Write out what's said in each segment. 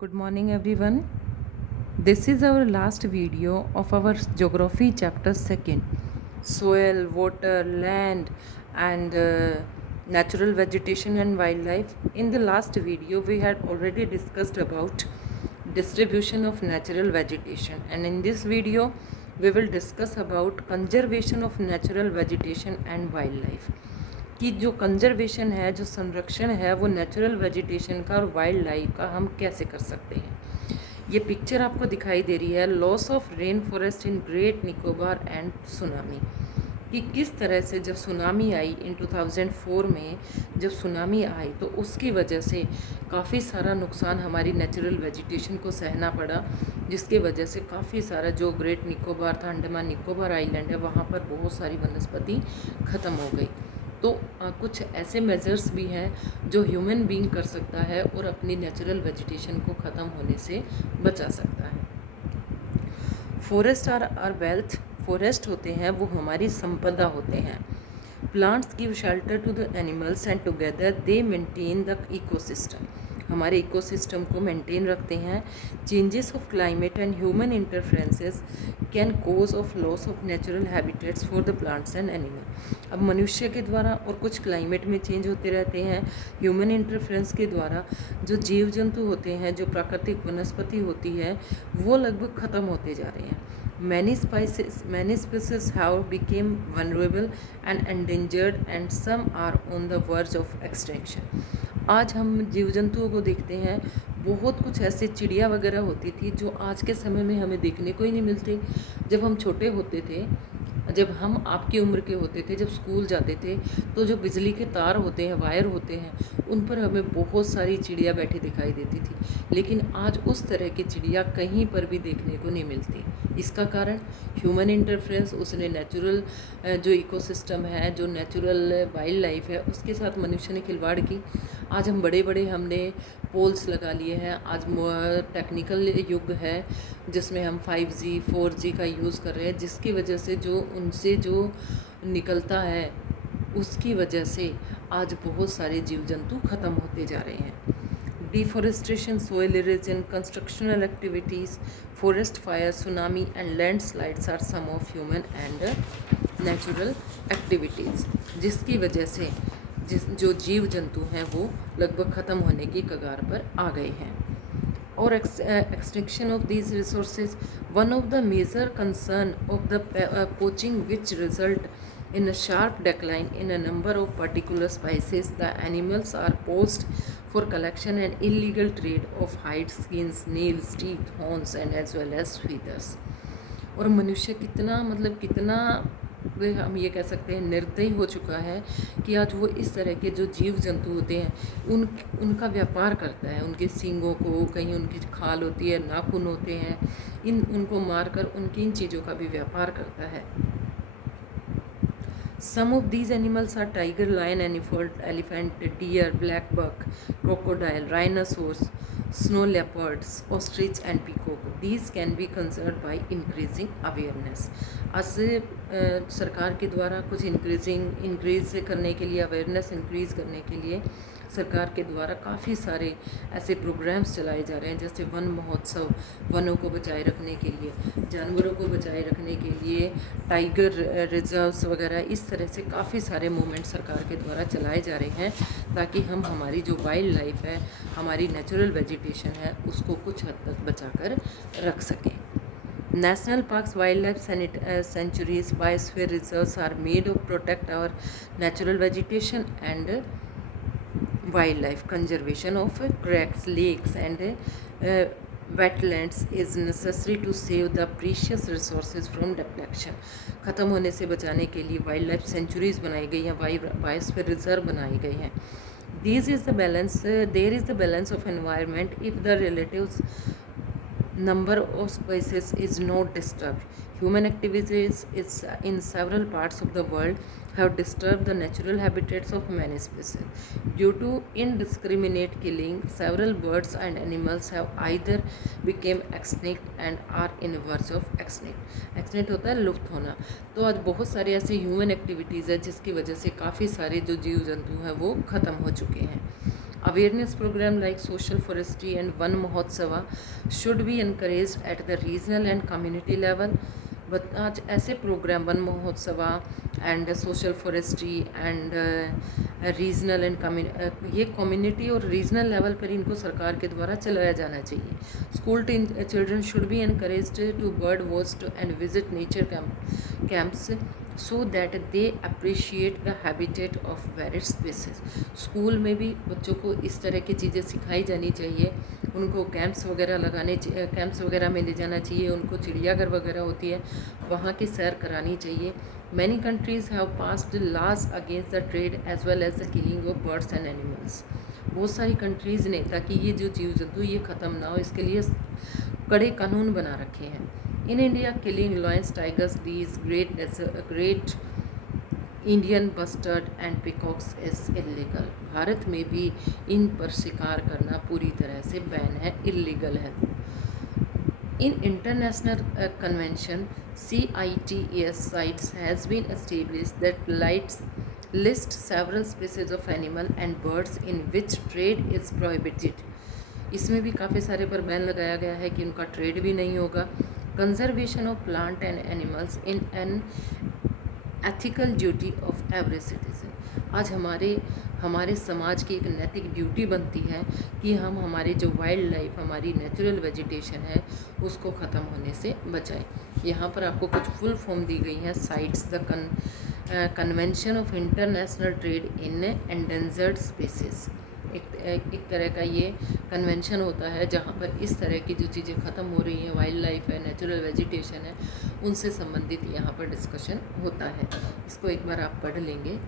Good morning, everyone. This is our last video of our geography chapter second, soil, water, land, and natural vegetation and wildlife. In the last video, we had already discussed about distribution of natural vegetation, and in this video, we will discuss about conservation of natural vegetation and wildlife. कि जो conservation है, जो संरक्षण है, वो natural vegetation का और wild life का हम कैसे कर सकते हैं। ये पिक्चर आपको दिखाई दे रही है loss of rain forest in great Nicobar and tsunami, कि किस तरह से जब सुनामी आई इन 2004 में, जब सुनामी आई तो उसकी वजह से काफ़ी सारा नुकसान हमारी नेचुरल वेजिटेशन को सहना पड़ा, जिसके वजह से काफ़ी सारा जो ग्रेट निकोबार था, अंडमान निकोबार आइलैंड है, वहाँ पर बहुत सारी वनस्पति ख़त्म हो गई। तो कुछ ऐसे मेजर्स भी हैं जो ह्यूमन बीइंग कर सकता है और अपनी नेचुरल वेजिटेशन को ख़त्म होने से बचा सकता है। फॉरेस्ट आर वेल्थ, फॉरेस्ट होते हैं वो हमारी संपदा होते हैं। Plants give shelter to the animals and together they maintain the ecosystem, हमारे इकोसिस्टम को मेंटेन रखते हैं। Changes of climate and human interferences can cause of loss of natural habitats for the plants and animal. अब मनुष्य के द्वारा और कुछ क्लाइमेट में चेंज होते रहते हैं, ह्यूमन इंटरफेरेंस के द्वारा जो जीव जंतु होते हैं, जो प्राकृतिक वनस्पति होती है, वो लगभग ख़त्म होते जा रहे हैं। Many species have become vulnerable and endangered and some are on the verge of extinction. आज हम जीव जंतुओं को देखते हैं, बहुत कुछ ऐसे चिड़िया वगैरह होती थी जो आज के समय में हमें देखने को ही नहीं मिलती। जब हम छोटे होते थे, जब हम आपकी उम्र के होते थे, जब स्कूल जाते थे, तो जो बिजली के तार होते हैं, वायर होते हैं, उन पर हमें बहुत सारी चिड़िया बैठी दिखाई देती थी। लेकिन आज उस तरह की चिड़िया कहीं पर भी देखने को नहीं मिलती। इसका कारण ह्यूमन इंटरफेरेंस, उसने नेचुरल जो इकोसिस्टम है, जो नेचुरल वाइल्ड लाइफ है, उसके साथ मनुष्य ने खिलवाड़ की। आज हम बड़े बड़े हमने पोल्स लगा लिए हैं। आज टेक्निकल युग है जिसमें हम 5G 4G का यूज़ कर रहे हैं, जिसकी वजह से जो उनसे जो निकलता है, उसकी वजह से आज बहुत सारे जीव जंतु ख़त्म होते जा रहे हैं। Deforestation, soil erosion, constructional activities, forest fire, tsunami and landslides are some of human and natural activities, जिसकी वजह से जो जीव जंतु हैं वो लगभग ख़त्म होने की कगार पर आ गए हैं। और extinction of these resources, one of the major concern of the poaching which result in a sharp decline in a number of particular species. The animals are poached for collection and illegal trade of hides, skins, nails, teeth, horns and as well as feathers. और मनुष्य कितना कितना हम ये कह सकते हैं निर्दयी हो चुका है कि आज वो इस तरह के जो जीव जंतु होते हैं उनका व्यापार करता है। उनके सींगों को, कहीं उनकी खाल होती है, नाखून होते हैं, उनको मारकर उनकी इन चीज़ों का भी व्यापार करता है। Some of these animals are tiger, lion, elephant, deer, black buck, crocodile, rhinoceros, snow leopards, ostrich and peacock. These can be conserved by increasing awareness. आज से सरकार के द्वारा कुछ इंक्रीज करने के लिए, अवेयरनेस इंक्रीज़ करने के लिए सरकार के द्वारा काफ़ी सारे ऐसे प्रोग्राम्स चलाए जा रहे हैं, जैसे वन महोत्सव, वनों को बचाए रखने के लिए, जानवरों को बचाए रखने के लिए, टाइगर रिजर्व्स वगैरह। इस तरह से काफ़ी सारे मूवमेंट सरकार के द्वारा चलाए जा रहे हैं ताकि हम हमारी जो वाइल्ड लाइफ है, हमारी नेचुरल वेजिटेशन है, उसको कुछ हद तक बचा कर रख सकें। National parks, wildlife sanctuaries, biosphere reserves are made to protect our natural vegetation and wildlife. Conservation of cracks, lakes and wetlands is necessary to save the precious resources from depletion. ख़त्म होने से बचाने के लिए वाइल्ड लाइफ सेंचुरीज बनाई गई हैं, biosphere reserve बनाई गई हैं। There is the balance of environment if the relatives number of species is not disturbed. Human activities in several parts of the world have disturbed the natural habitats of many species. Due to indiscriminate killing, several birds and animals have either become extinct and are in verge of extinct. Extinct होता है लुप्त होना। तो आज बहुत सारे ऐसे human activities है जिसकी वजह से काफ़ी सारे जो जीव जंतु हैं वो ख़त्म हो चुके हैं। Awareness program like social forestry and Van Mahotsava should be encouraged at the regional and community level. But आज ऐसे programme Van Mahotsava and social forestry and regional and ये कम्युनिटी और रीजनल लेवल पर इनको सरकार के द्वारा चलाया जाना चाहिए. School children should be encouraged to bird watch and visit nature camps so that they appreciate the habitat of various species. School में भी बच्चों को इस तरह की चीज़ें सिखाई जानी चाहिए. उनको कैंप्स वगैरह में ले जाना चाहिए. उनको चिड़ियाघर वगैरह होती है वहाँ की सैर करानी चाहिए. Many countries have passed laws against the trade as well as the killing of birds and animals. बहुत सारी कंट्रीज़ ने, ताकि ये जो जीव जंतु ये ख़त्म ना हो, इसके लिए कड़े कानून बना रखे हैं. In India killing lions, tigers, deers, great Indian bustard and peacocks is illegal. भारत में भी इन पर शिकार करना पूरी तरह से बैन है, इलीगल है. In international convention CITES sites has been established that list several species of animal and birds in which trade is prohibited. इसमें भी काफ़ी सारे पर बैन लगाया गया है कि उनका ट्रेड भी नहीं होगा. Conservation of plant and animals in an ethical duty of every citizen. आज हमारे समाज की एक नैतिक ड्यूटी बनती है कि हम हमारे जो वाइल्ड लाइफ, हमारी नेचुरल वेजिटेशन है, उसको ख़त्म होने से बचाएं. यहाँ पर आपको कुछ फुल फॉर्म दी गई हैं. Sites the convention of international trade in endangered species. एक तरह का ये कन्वेंशन होता है जहाँ पर इस तरह की जो चीज़ें ख़त्म हो रही हैं, वाइल्ड लाइफ है, नेचुरल वेजिटेशन है, उनसे संबंधित यहाँ पर डिस्कशन होता है. इसको एक बार आप पढ़ लेंगे.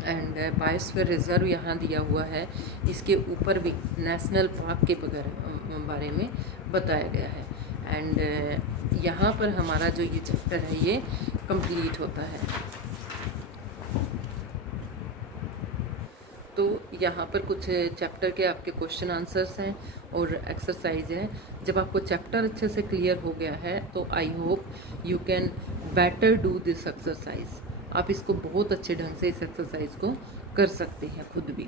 एंड बायोस्फीयर रिजर्व यहाँ दिया हुआ है. इसके ऊपर भी नेशनल पार्क के बारे में बताया गया है. एंड यहाँ पर हमारा जो ये चैप्टर है ये कंप्लीट होता है. तो यहाँ पर कुछ चैप्टर के आपके क्वेश्चन आंसर्स हैं और एक्सरसाइज है. जब आपको चैप्टर अच्छे से क्लियर हो गया है तो I hope you can better do this exercise. आप इसको बहुत अच्छे ढंग से इस एक्सरसाइज को कर सकते हैं खुद भी.